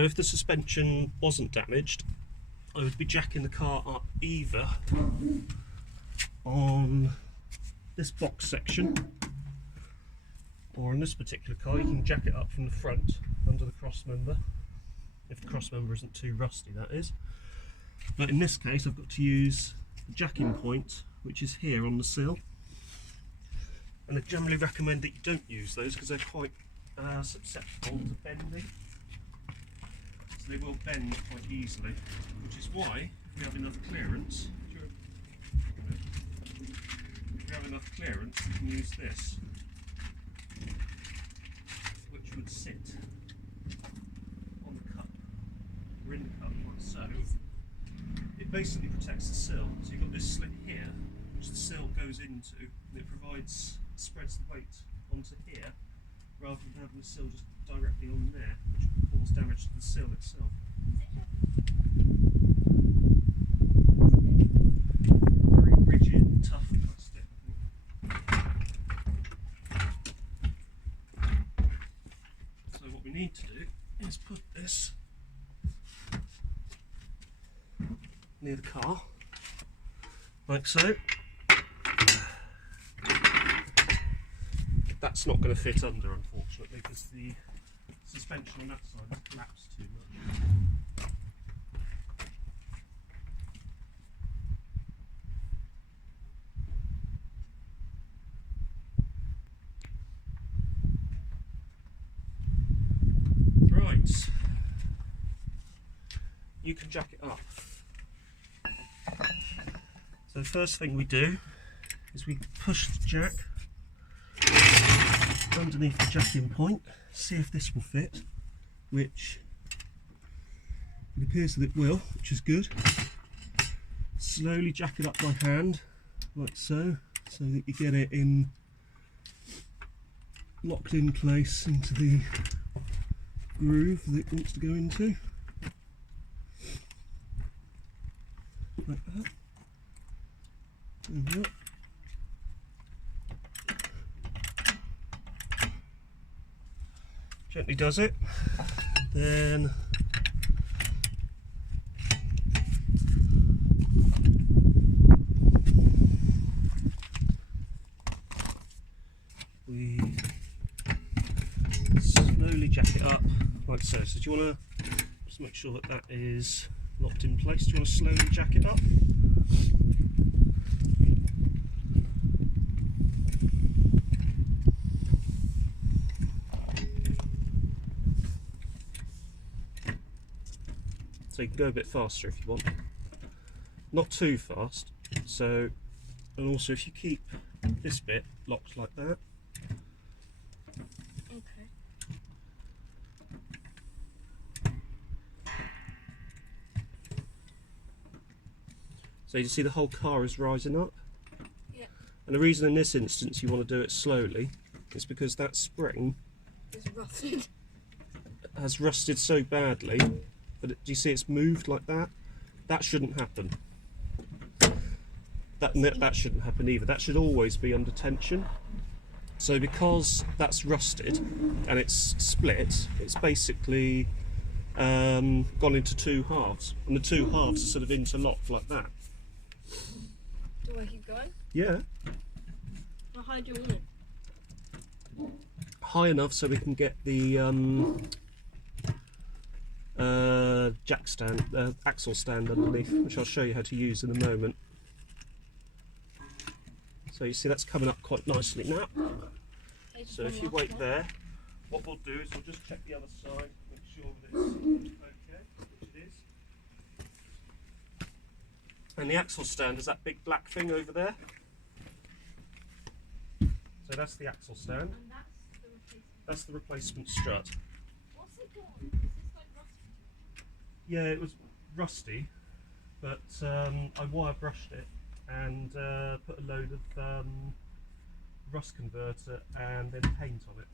So if the suspension wasn't damaged, I would be jacking the car up either on this box section, or in this particular car you can jack it up from the front under the cross member, if the cross member isn't too rusty, that is. But in this case I've got to use the jacking point, which is here on the sill, and I generally recommend that you don't use those because they're quite susceptible to bending. So they will bend quite easily, which is why if we have enough clearance, we can use this, which would sit on the cup, or in the cup like so. It basically protects the sill. So you've got this slit here, which the sill goes into, and it spreads the weight onto here, rather than having the sill just directly on there, which can cause damage to the sill itself. Very rigid, tough plastic, I think. So what we need to do is put this near the car, like so. That's not going to fit under, unfortunately, because the suspension on that side has collapsed too much. Right, you can jack it up. So the first thing we do is we push the jack underneath the jacking point, see if this will fit, which it appears that it will, which is good. Slowly jack it up by hand, like so, so that you get it in locked in place into the groove that it wants to go into, like that. There we go. Gently does it, then we slowly jack it up like so. So do you want to just make sure that that is locked in place? Do you want to slowly jack it up? So you can go a bit faster if you want, not too fast. So, and also if you keep this bit locked like that. Okay. So you see the whole car is rising up. Yeah. And the reason in this instance you want to do it slowly is because that spring It's rusted. has rusted so badly. But do you see it's moved like that? That shouldn't happen. That shouldn't happen either. That should always be under tension. So because that's rusted and it's split, it's basically gone into two halves. And the two halves are sort of interlocked like that. Do I keep going? Yeah. How high do you want it? High enough so we can get the jack stand, axle stand underneath, which I'll show you how to use in a moment. So you see that's coming up quite nicely now. So if you wait there, what we'll do is we'll just check the other side, make sure that it's okay, which it is. And the axle stand is that big black thing over there. So that's the axle stand. And That's the replacement strut. what's it got? Is this like rusty? Yeah, it was rusty, but I wire brushed it and put a load of rust converter and then paint on it.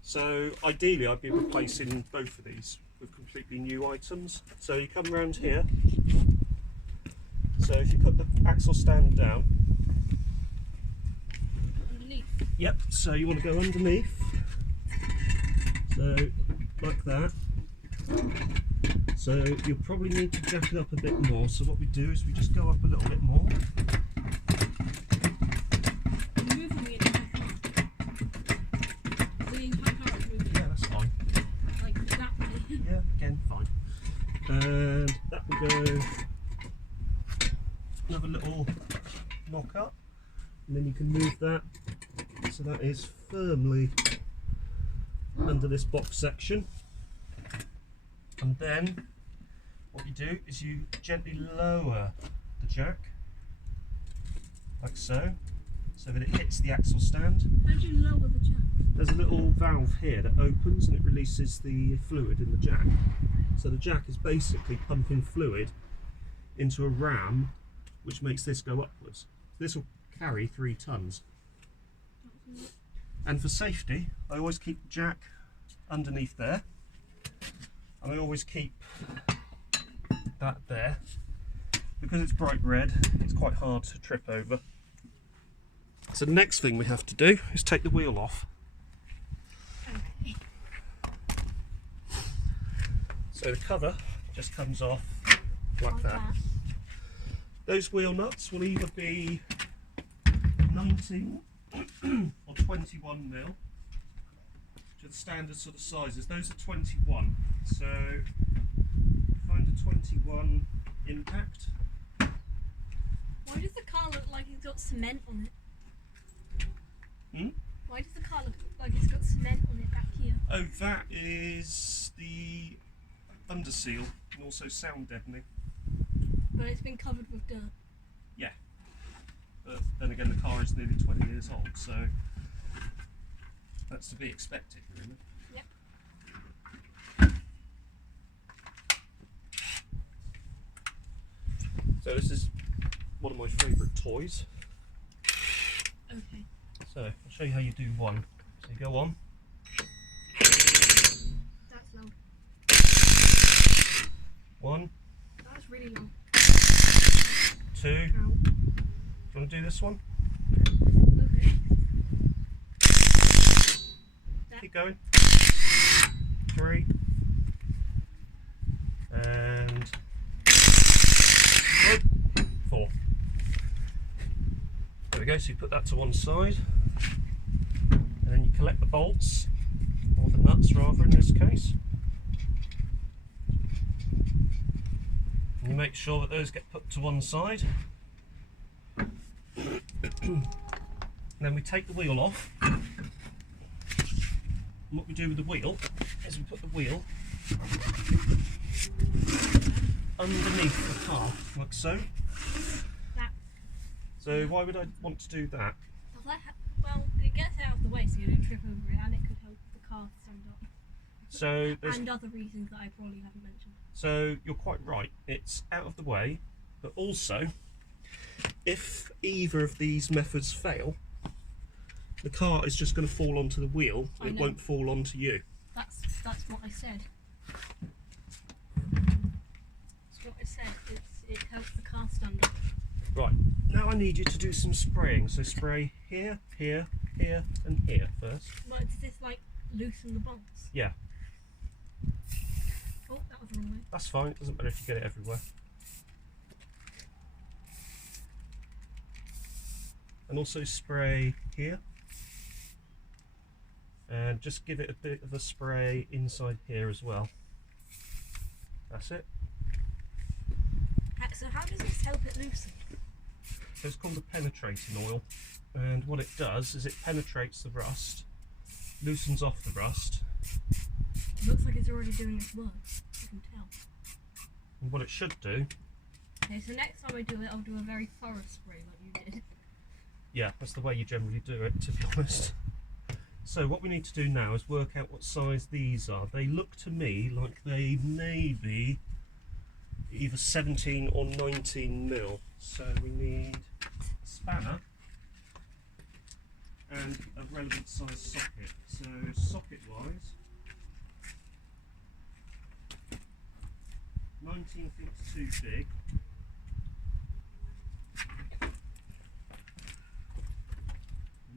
So ideally I'd be replacing both of these with completely new items. So you come around here, so if you put the axle stand down, Underneath? yep, so you want to go underneath, so like that. So you'll probably need to jack it up a bit more. So what we do is we just go up a little bit more. Yeah, that's fine. Like that way. Yeah, again, fine. And that will go another little knock up, and then you can move that so that is firmly under this box section. And then what you do is you gently lower the jack like so, so that it hits the axle stand. How do you lower the jack? There's a little valve here that opens and it releases the fluid in the jack. So the jack is basically pumping fluid into a ram which makes this go upwards. This will carry 3 tons. And for safety, I always keep the jack underneath there, and I always keep that there. Because it's bright red, it's quite hard to trip over. So the next thing we have to do is take the wheel off. Okay. So the cover just comes off like that. Those wheel nuts will either be 19 or 21 mil, which are the standard sort of sizes. Those are 21. So find a 21 impact. Why does the car look like it's got cement on it? Why does the car look like it's got cement on it back here? Oh, that is the underseal and also sound deadening. But it's been covered with dirt. Yeah. But then again, the car is nearly 20 years old, so that's to be expected, really. Yep. So this is one of my favourite toys. Okay. So I'll show you how you do one. So you go on. That's loud. 1, That's really loud. 2. Ow. Do you want to do this one? Okay. Keep going. 3. And 4. There we go, so you put that to one side. And then you collect the bolts, or the nuts rather in this case. And you make sure that those get put to one side. And then we take the wheel off. And what we do with the wheel is we put the wheel underneath the car, like so. That. So why would I want to do that? Well, it gets it out of the way so you don't trip over it, and it could help the car stand up. So there's, And other reasons that I probably haven't mentioned. so you're quite right. It's out of the way, but also, if either of these methods fail, the car is just going to fall onto the wheel. I It know. won't fall onto you. That's what I said. That's what I said. It helps the car stand up. Right. Now I need you to do some spraying. So spray here, here, here, and here first. But does this like loosen the bolts? Yeah, Oh, that was the wrong way. that's fine. It doesn't matter if you get it everywhere. And also spray here. And just give it a bit of a spray inside here as well. That's it. So how does this help it loosen? So it's called a penetrating oil. And what it does is it penetrates the rust, loosens off the rust. It looks like it's already doing its work. You can tell. And what it should do, Okay, so next time I do it, I'll do a very thorough spray like you did. yeah, that's the way you generally do it, to be honest. So what we need to do now is work out what size these are. They look to me like they may be either 17 or 19 mil. So we need a spanner and a relevant size socket. So socket wise, 19 feet's too big. It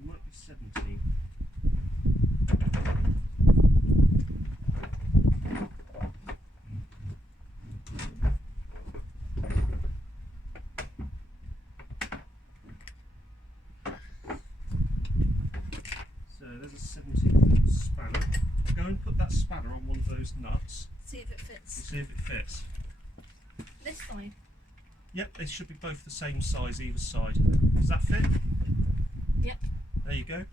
might be 17. there's a 17mm spanner. Go and put that spanner on one of those nuts. See if it fits. And see if it fits. This side. Yep, they should be both the same size either side. Does that fit? Yep. There you go.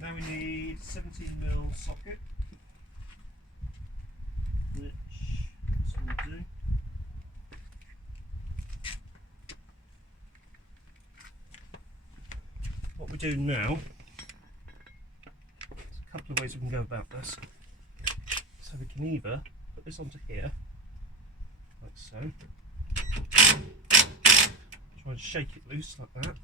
Now we need 17mm socket, which this will do. What we do now, there's a couple of ways we can go about this. So we can either put this onto here, like so. Try and shake it loose like that.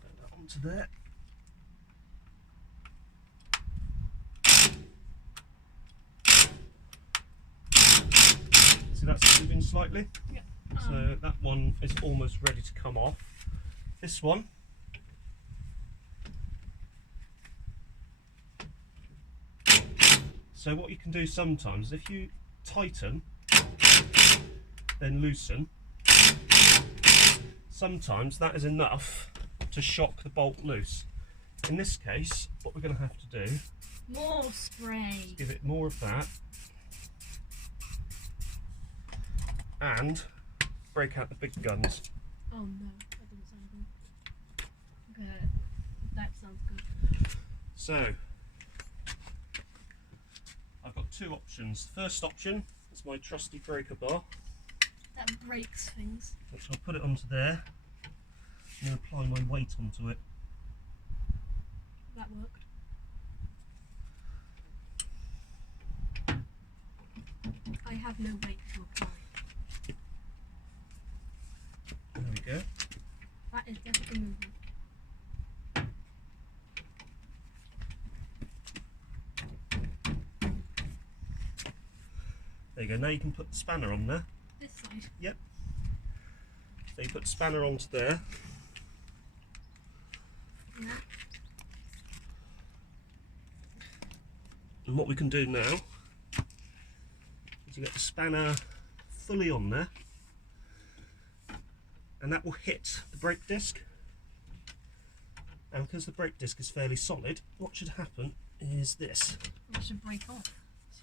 Put that onto there. See, that's moving slightly. Yep. So that one is almost ready to come off. This one, so what you can do sometimes, if you tighten, then loosen, sometimes that is enough to shock the bolt loose. In this case, what we're going to have to do, more spray. give it more of that, and break out the big guns. Oh no, that doesn't sound good. Okay, that sounds good. So, I've got two options. The first option is my trusty breaker bar, That breaks things. which I'll put it onto there and then apply my weight onto it. That worked. I have no weight to apply. There we go. That is definitely moving. There you go. Now you can put the spanner on there. This side. Yep. So you put the spanner onto there. Yeah. And what we can do now is you get the spanner fully on there, and that will hit the brake disc. And because the brake disc is fairly solid, what should happen is this. It should break off.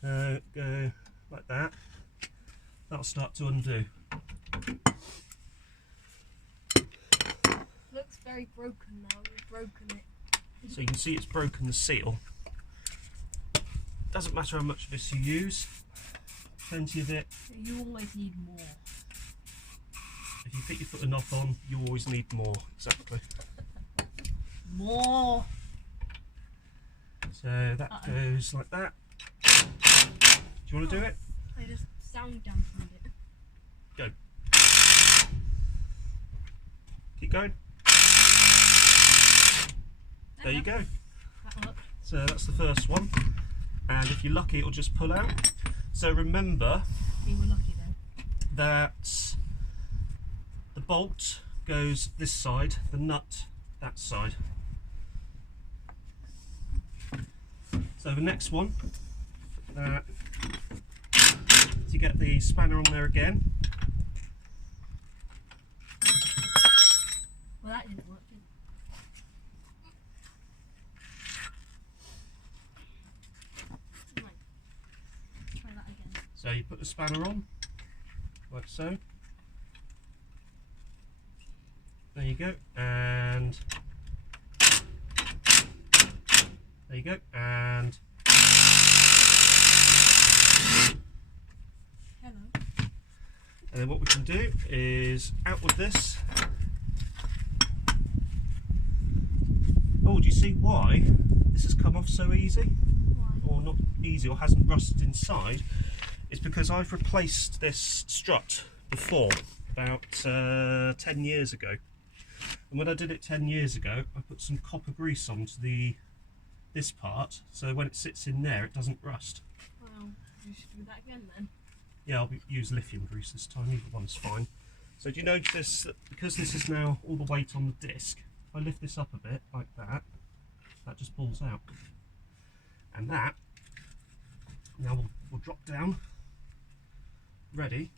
So go like that. That'll start to undo. Looks very broken now. You've broken it. So you can see it's broken the seal. Doesn't matter how much of this you use. Plenty of it. You always need more. If you put your foot a knob on, you always need more. Exactly. More. So that goes like that. Do you want to do it? I just sound dampened it. Go. Keep going. There you go. That worked. So that's the first one. And if you're lucky, it'll just pull out. So remember We were lucky though. that the bolt goes this side, the nut that side. So the next one, you get the spanner on there again. Well, that didn't work, did it? Right. Try that again. So you put the spanner on, like so. There you go, and there you go, and Hello. and then what we can do is out with this. Oh, do you see why this has come off so easy? Why? Or not easy, or hasn't rusted inside? It's because I've replaced this strut before, about 10 years ago. And when I did it 10 years ago, I put some copper grease onto this part, so when it sits in there, it doesn't rust. Well, you should do that again then. Yeah, I'll use lithium grease this time, either one's fine. So do you notice that because this is now all the weight on the disc, if I lift this up a bit, like that, that just pulls out. And that, now we'll drop down, ready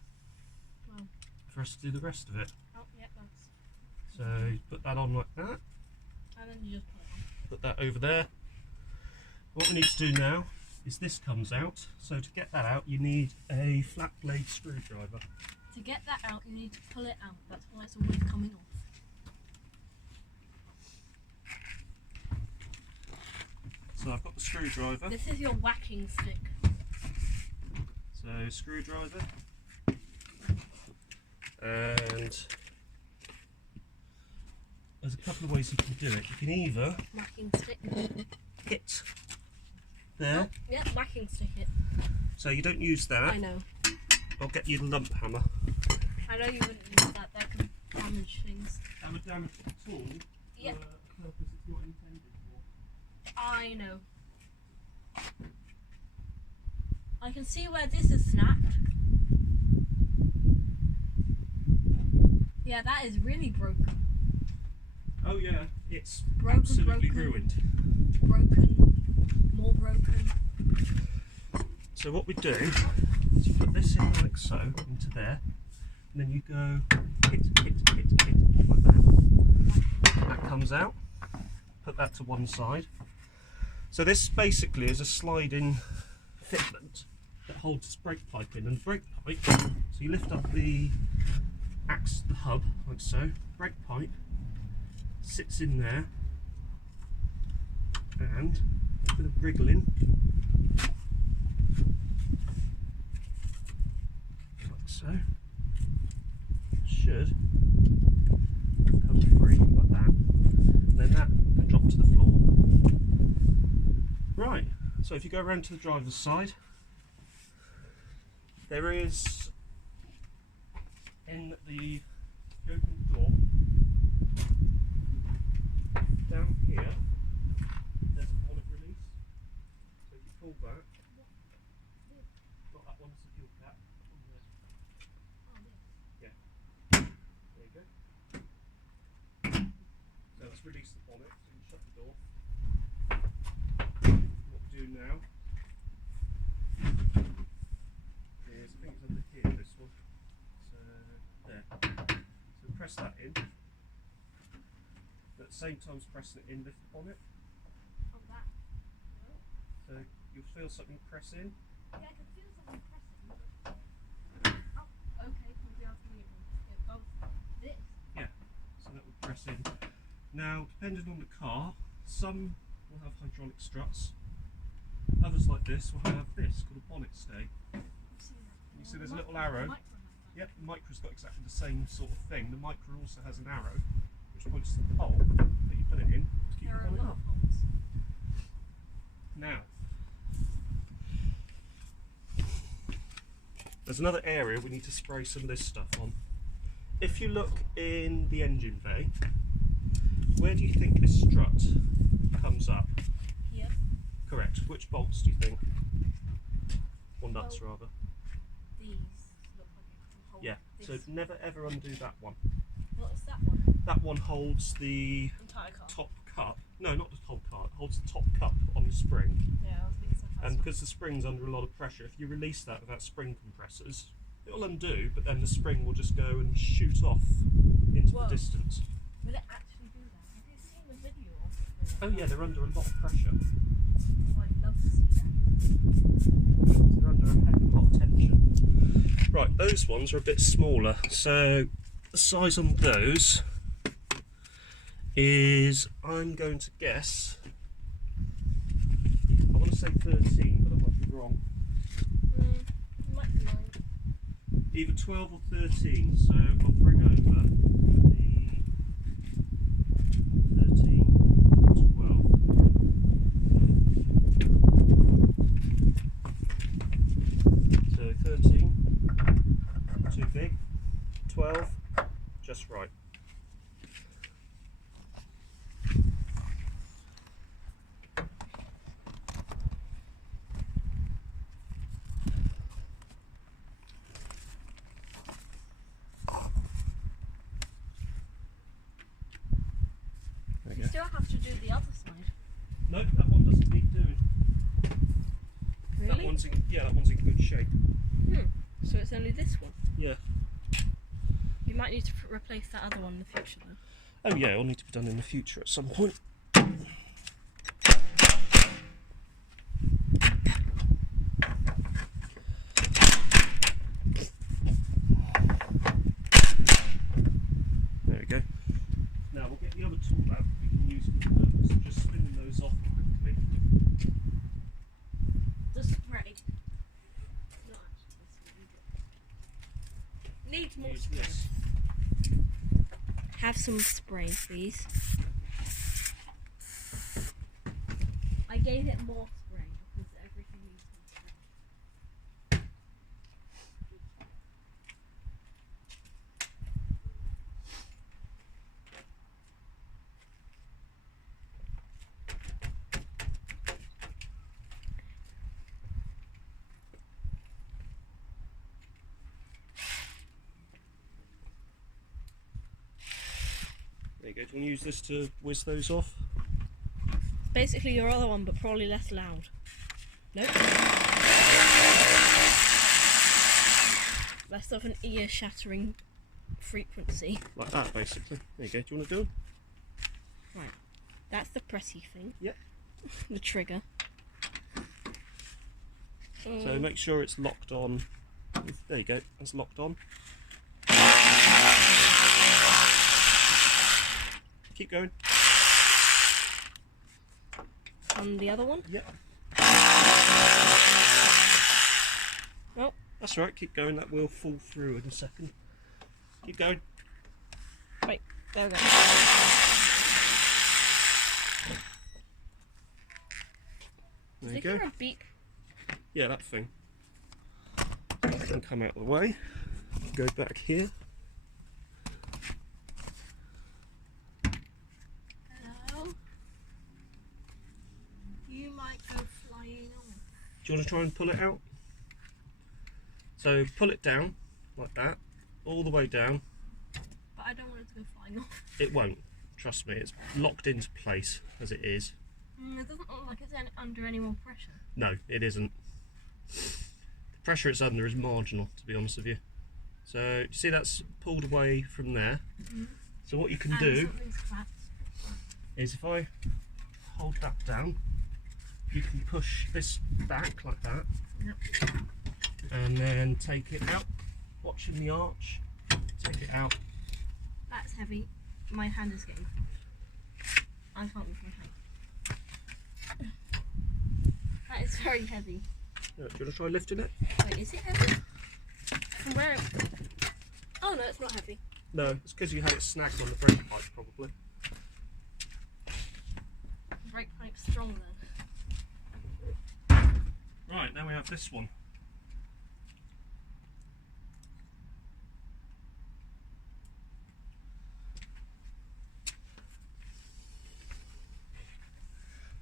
Wow. for us to do the rest of it. Oh, yeah, that's. So put that on like that, And then you just put it on. put that over there. What we need to do now is this comes out. So to get that out, you need a flat blade screwdriver. To get that out, you need to pull it out. That's why it's always coming off. So I've got the screwdriver. This is your whacking stick. So screwdriver. And there's a couple of ways you can do it. You can either Whacking stick. hit there. Yeah, whacking stick it. So you don't use that. I know. I'll get you the lump hammer. I know you wouldn't use that. That could damage things. Hammer damage the tool Yep. for a purpose it's not intended for. I know. I can see where this is snapped. Yeah, that is really broken. Oh yeah, it's Broken, absolutely broken. ruined. Broken. More broken. So what we do is you put this in like so, into there, and then you go hit, like that. That comes out. Put that to one side. So this basically is a sliding fitment that holds this brake pipe in, and the brake pipe, so you lift up the hub like so, brake pipe sits in there, and a bit of wriggling like so should come free like that, and then that can drop to the floor. Right, so if you go around to the driver's side, there is in the open door down here, there's a bonnet release. So you pull that. Not that one, it's the fuel cap. On there. Yeah. There you go. So let's release the bonnet. So you can shut the door. What we do now is, I think it's under here, this one. So there. So press that in. At the same time as pressing it in, lift the bonnet. Oh, that. So you'll feel something press in. Yeah, I can feel something pressing. Oh, okay. Maybe I'll do it. Oh, this. So that will press in. Now, depending on the car, some will have hydraulic struts. Others like this will have this called a bonnet stay. I've seen that. You see there's a little arrow. The micro has that. Yep, the Micra's got exactly the same sort of thing. The Micra also has an arrow which points to the hole that you put it in to keep There the are a bonnet lot up. of holes. Now, there's another area we need to spray some of this stuff on. If you look in the engine bay, where do you think this strut comes up? Here. Correct. Which bolts do you think? Or nuts Well, rather. These look like it can hold Yeah. this. So never ever undo that one. What is that one? That one holds the Entire car. top cup. No, not the whole car. It holds the top cup on the spring. Yeah, I was thinking something And because the spring's under a lot of pressure, if you release that without spring compressors, it'll undo, but then the spring will just go and shoot off into Whoa. the distance. Will it actually do that? Have you seen the video of it? Oh yeah, they're under a lot of pressure. Oh, I'd love to see that. They're under a heck of a lot of tension. Right, those ones are a bit smaller. So the size on those is, I'm going to guess, I want to say 13, but I might be wrong. Might be right. Either 12 or 13, so I'll bring over the 13, 12. So 13, too big, 12, just right. There You you go. still have to do the other side. Nope, that one doesn't need doing. That Really? one's in good shape. So it's only this one. Yeah. You might need to replace that other one in the future though. Oh yeah, it'll need to be done in the future at some point. There we go. Now we'll get the other tool out. We can use it for the purpose of just spinning those off quickly. The spray. Not actually the spray. Needs more Use spray. this. Have some spray, please. I gave it more spray because everything needs more spray. There you go. Do you want to use this to whiz those off? Basically your other one, but probably less loud. Nope. Less of an ear-shattering frequency. Like that, basically. There you go. Do you want to do them? Right. That's the pressy thing. Yep. The trigger. So make sure it's locked on. There you go. That's locked on. Keep going. On the other one? Yep. Nope. That's right. Keep going. That will fall through in a second. Keep going. Right. There we go. There Did you you hear go. a beep? Yeah, that thing. Can come out of the way. Go back here. Hello? You might go flying on. Do you want to try and pull it out? So pull it down like that, all the way down. But I don't want it to go flying off. It won't. Trust me. It's locked into place as it is. It doesn't look like it's under any more pressure. No, it isn't. The pressure it's under is marginal, to be honest with you. So you see that's pulled away from there. So what you can do Something's flat. is if I hold that down, you can push this back like that. Yep. And then take it out, watching the arch, take it out. That's heavy. My hand is getting flat. I can't move my hand. That is very heavy. Do you want to try lifting it? Wait, is it heavy? From where? Oh no, it's not heavy. No, it's because you had it snagged on the brake pipe probably. The brake pipe's strong then. Right, now we have this one.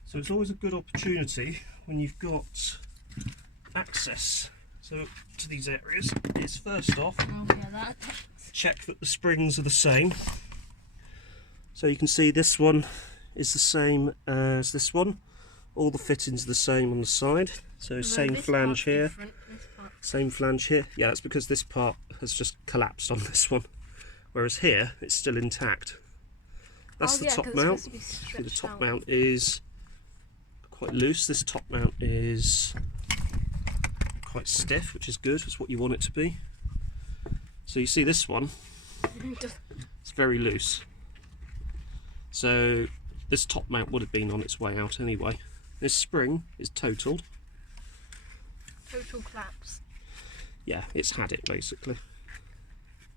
So it's always a good opportunity when you've got access to these areas is first off Oh yeah, that. check that the springs are the same. So you can see this one is the same as this one. All the fittings are the same on the side. So same flange here, same flange here. Yeah, that's because this part has just collapsed on this one, whereas here it's still intact. That's the top mount. See, the top mount is quite loose. This top mount is quite stiff, which is good. It's what you want it to be. So you see this one, it's very loose. So this top mount would have been on its way out anyway. This spring is totaled. Total collapse. Yeah, it's had it basically.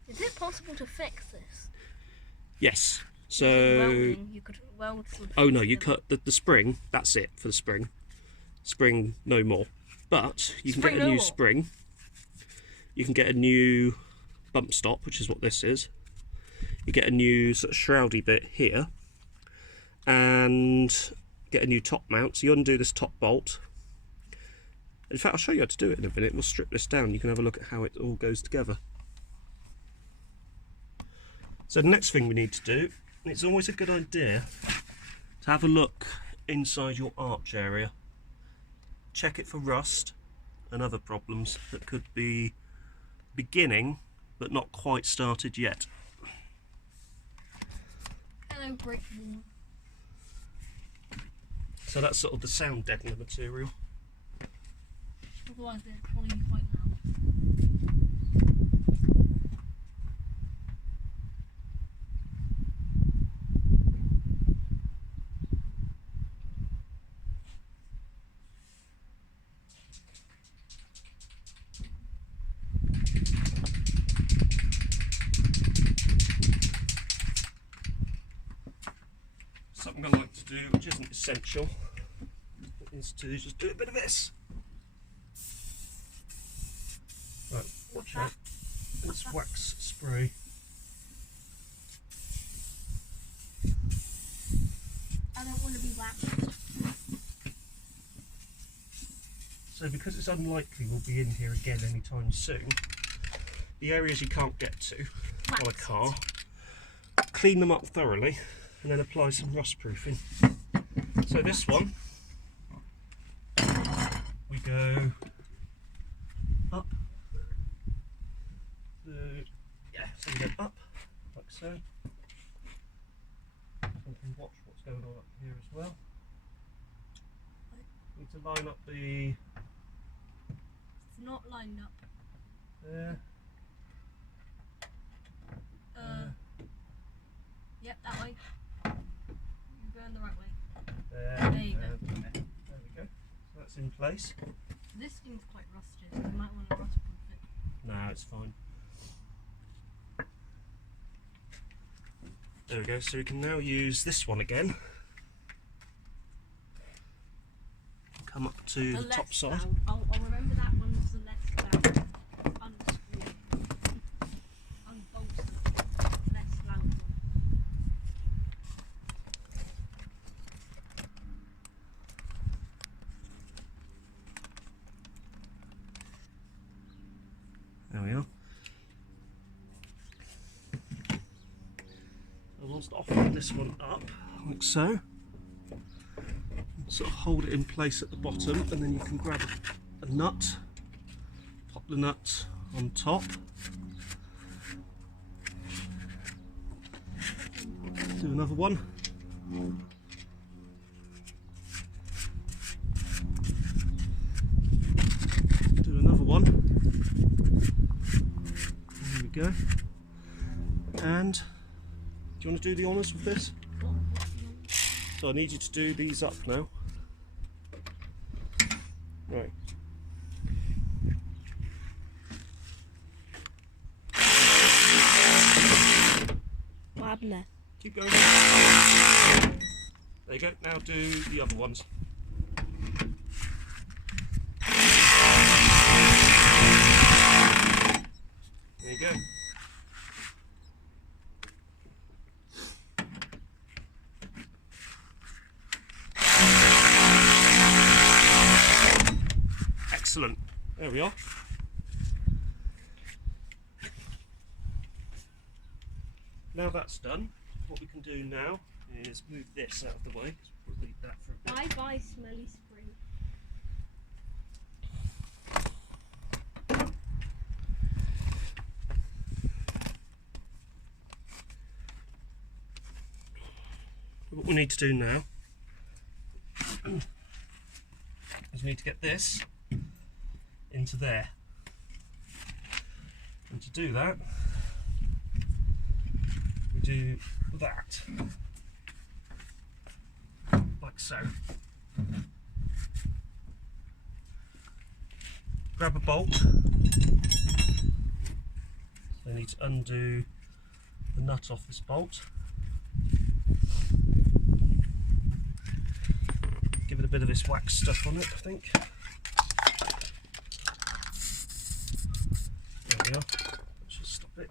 Is it possible to fix this? Yes. So Welding, you could weld some. oh no, you cut the spring. That's it for the spring. Spring no more. But you can get a new spring. You can get a new bump stop, which is what this is. You get a new sort of shroudy bit here, and get a new top mount. So you undo this top bolt. In fact, I'll show you how to do it in a minute. We'll strip this down. You can have a look at how it all goes together. So the next thing we need to do, it's always a good idea to have a look inside your arch area. check it for rust and other problems that could be beginning but not quite started yet. Hello, brick wall. So that's sort of the sound deadener material. Otherwise, they're probably quite loud. Something I like to do, which isn't essential, is to just do a bit of this. Right, watch out. It's wax spray. I don't want to be waxed. So because it's unlikely we'll be in here again anytime soon, the areas you can't get to on a car, clean them up thoroughly and then apply some rust proofing. So this one, we go up, so we go up, like so. We can watch what's going on up here as well. Need to line up the... It's not lined up. There. Yep, that way. You're going the right way. There you go. There we go. So that's in place. This thing's quite rusted, so you might want to rust proof it. No, it's fine. There we go. So we can now use this one again. Come up to the top side. I'll remember that one's the less loud. Unscrew. Unbolt. Less loud one. There we are. I'll just open this one up, like so. Sort of hold it in place at the bottom, and then you can grab a nut, pop the nut on top. Do another one. Do another one. There we go. And do you want to do the honours with this? So I need you to do these up now. Right. What happened there? Keep going. There you go. Now do the other ones. There you go. Excellent. There we are. Now that's done, what we can do now is move this out of the way. We'll leave that for a bit. Bye smelly spring. What we need to do now is we need to get this into there. And to do that, we do that, like so. Grab a bolt. So I need to undo the nut off this bolt. Give it a bit of this wax stuff on it, I think. There we are. Let's just stop it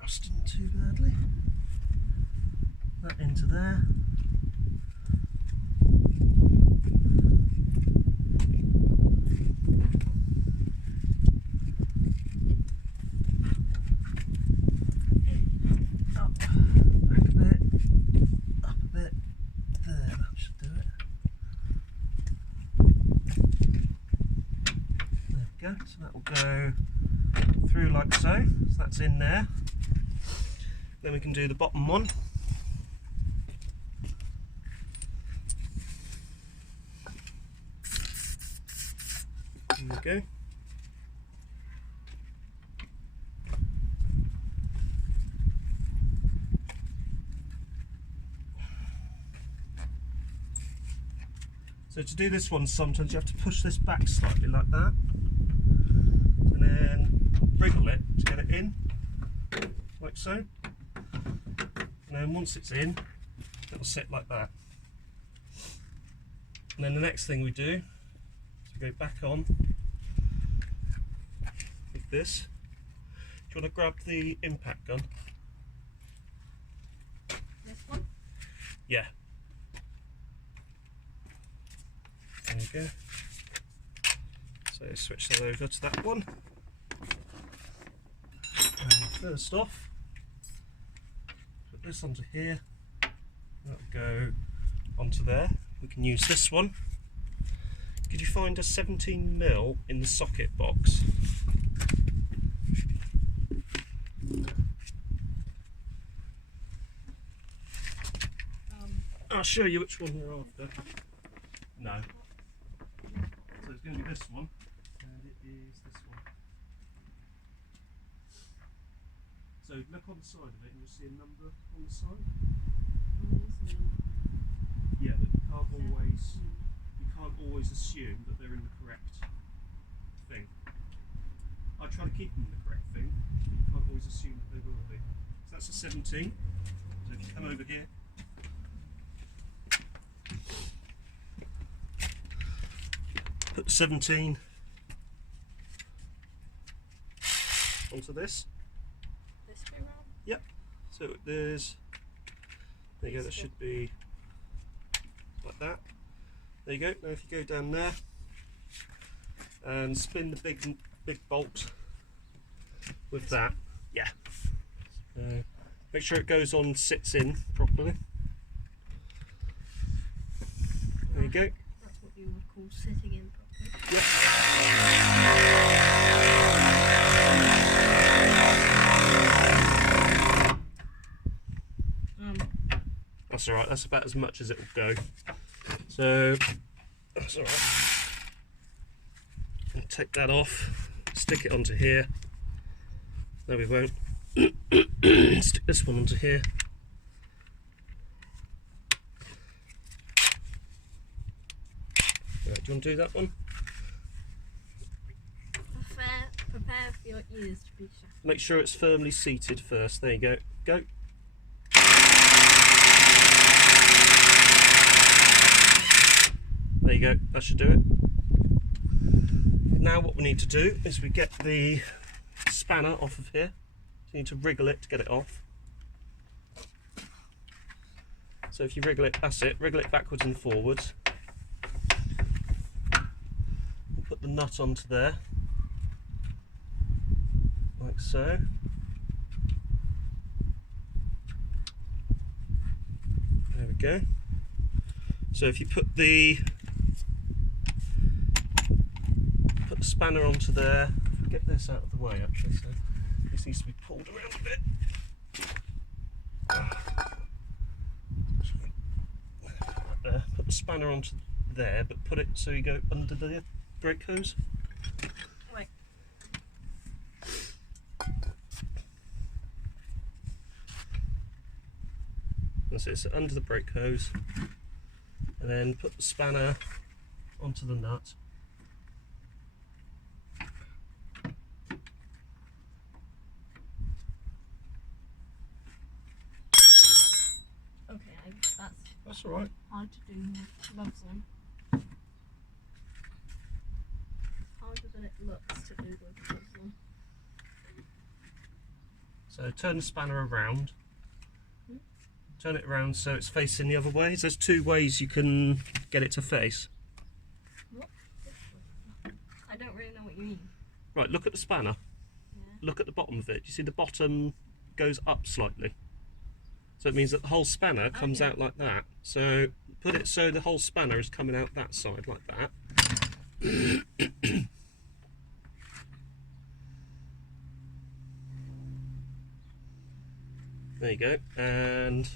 rusting too badly. That into there. Up, back a bit, up a bit. There, that should do it. So that will go through like so. So that's in there. Then we can do the bottom one. There we go. So to do this one, sometimes you have to push this back slightly like that, and then wriggle it to get it in, like so. And then once it's in, it'll sit like that. And then the next thing we do is we go back on with this. Do you want to grab the impact gun? This one? Yeah. There you go. So switch that over to that one. And first off, put this onto here. That'll go onto there. We can use this one. Could you find a 17mm in the socket box? I'll show you which one you're after. No. So it's going to be this one, and it is this one. So look on the side of it and you'll see a number on the side. Yeah, but you can't always assume that they're in the correct thing. I try to keep them in the correct thing, but you can't always assume that they will be. So that's a 17. So if you come over here, put the 17 onto this. This way round? Yep. So there you go, that should be like that. There you go. Now if you go down there and spin the big bolt with that. Yeah. Make sure it goes on, sits in properly. There you go. That's what you would call sitting in properly. Yep. That's alright, that's about as much as it will go. So, that's alright. Take that off, stick it onto here. No, we won't. Stick this one onto here. Right, do you want to do that one? Prepare for your ears to be shut. Make sure it's firmly seated first. There you go. Go. There you go. That should do it. Now what we need to do is we get the spanner off of here. So you need to wriggle it to get it off. So if you wriggle it, that's it. Wriggle it backwards and forwards. Put the nut onto there. Like so. There we go. So if you put the spanner onto there, get this out of the way actually, so this needs to be pulled around a bit. Like there. Put the spanner onto there, but put it so you go under the brake hose. Right. That's it, so under the brake hose, and then put the spanner onto the nut. Okay, That's alright. hard to do with gloves on. Harder than it looks to do with gloves on. So turn the spanner around. Turn it around so it's facing the other way. There's two ways you can get it to face. What? I don't really know what you mean. Right, look at the spanner. Yeah. Look at the bottom of it. You see the bottom goes up slightly. So it means that the whole spanner comes out like that. So put it so the whole spanner is coming out that side like that. There you go. And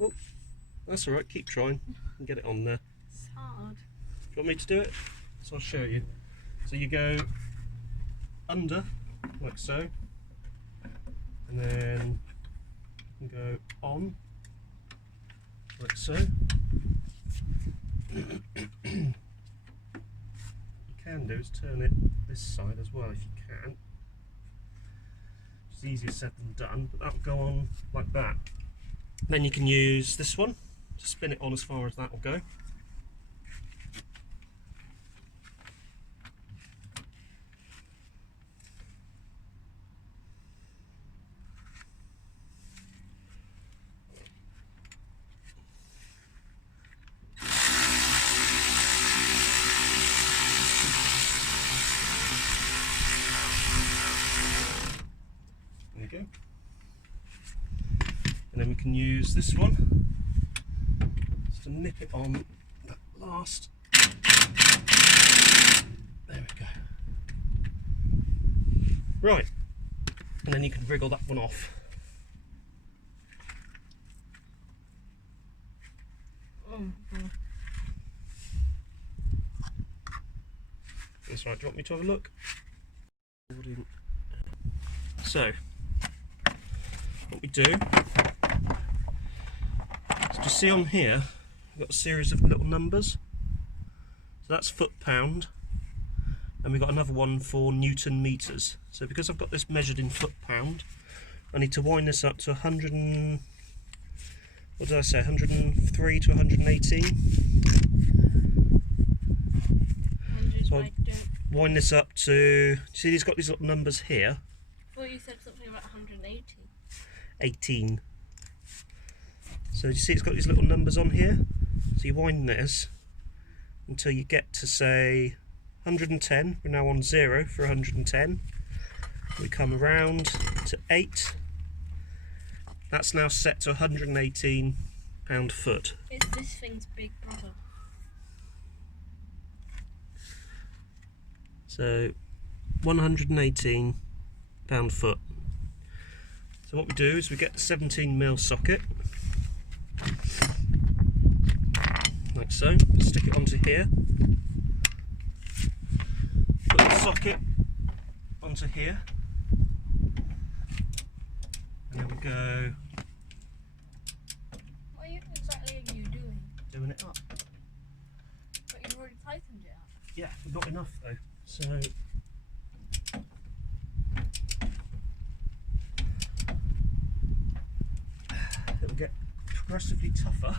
oh, that's all right. Keep trying and get it on there. It's hard. Do you want me to do it? So I'll show you. So you go under, like so, and then you can go on, like so. What you can do is turn it this side as well if you can. It's easier said than done, but that'll go on like that. Then you can use this one to spin it on as far as that will go. There you go. And then we can use this one just to nip it on that last. There we go. Right, and then you can wriggle that one off. Oh, God. That's right, do you want me to have a look? So, what we do is just see on here, we've got a series of little numbers. So that's foot-pound, and we've got another one for Newton meters. So because I've got this measured in foot-pound, I need to wind this up to 100 and, what did I say, 103 to 118. So I wind this up to, see he's got these little numbers here. Well, you said something about 180. 18. So you see it's got these little numbers on here. So you wind this until you get to say 110. We're now on 0 for 110. We come around to 8. That's now set to 118 pound-foot. It's this thing's big brother. So 118 pound-foot. So what we do is we get the 17mm socket, like so, stick it onto here, put the socket onto here, and then we go. What exactly are you doing? Doing it up. But you've already tightened it up. Yeah, not enough though. So it'll get progressively tougher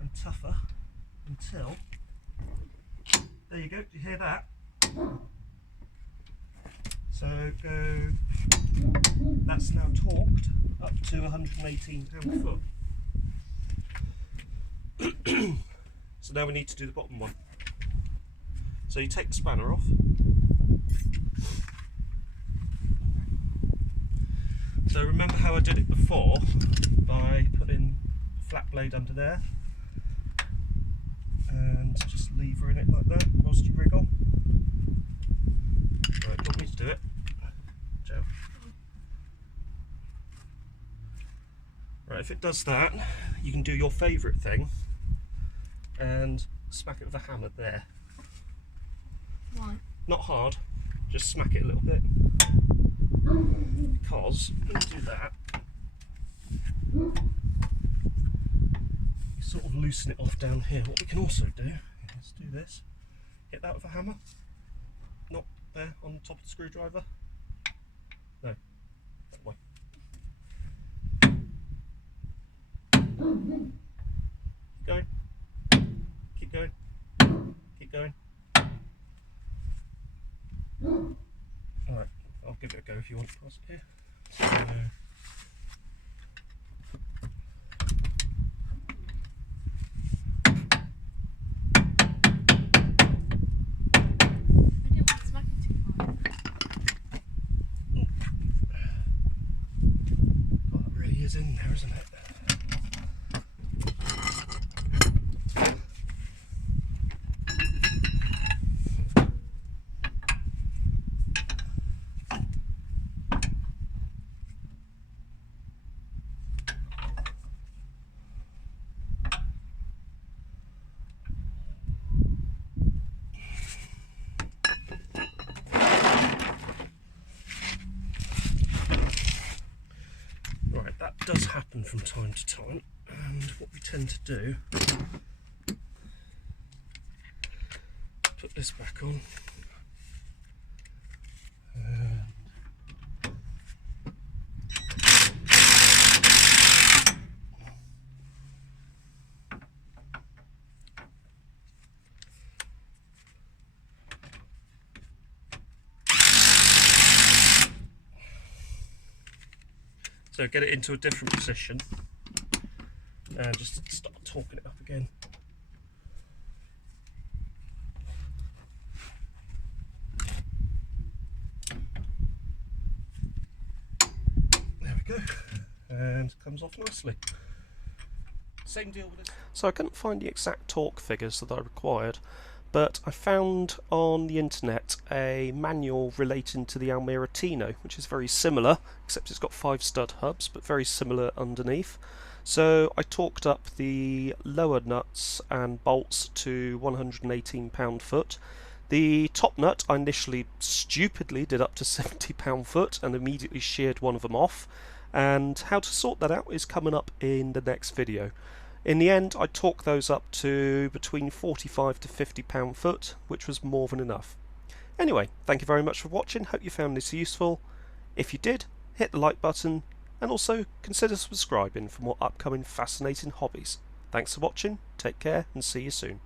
and tougher until, there you go, do you hear that? So go, that's now torqued up to 118 pound-foot. So now we need to do the bottom one. So you take the spanner off. So remember how I did it before by putting a flat blade under there and just levering it like that whilst you wriggle. Right, do you want me to do it? Joe. Right, if it does that, you can do your favourite thing and smack it with a hammer there. Why? Not hard, just smack it a little bit. Because when you do that, you sort of loosen it off down here. What we can also do is do this. Hit that with a hammer. Not there on the top of the screwdriver. No, that way. Keep going. Keep going. Keep going. Alright, I'll give it a go if you want to pause it here. So, I didn't want to smack it too hard. God, that really is in there, isn't it? does happen from time to time, and what we tend to do, put this back on. So get it into a different position and just start torquing it up again. There we go, and comes off nicely. Same deal with it. So I couldn't find the exact torque figures that I required, but I found on the internet a manual relating to the Almera Tino, which is very similar, except it's got 5 stud hubs, but very similar underneath. So I torqued up the lower nuts and bolts to 118 pound-foot. The top nut I initially stupidly did up to 70 pound-foot and immediately sheared one of them off, and how to sort that out is coming up in the next video. In the end, I torqued those up to between 45 to 50 pound-foot, which was more than enough. Anyway, thank you very much for watching, hope you found this useful. If you did, hit the like button, and also consider subscribing for more upcoming fascinating hobbies. Thanks for watching, take care, and see you soon.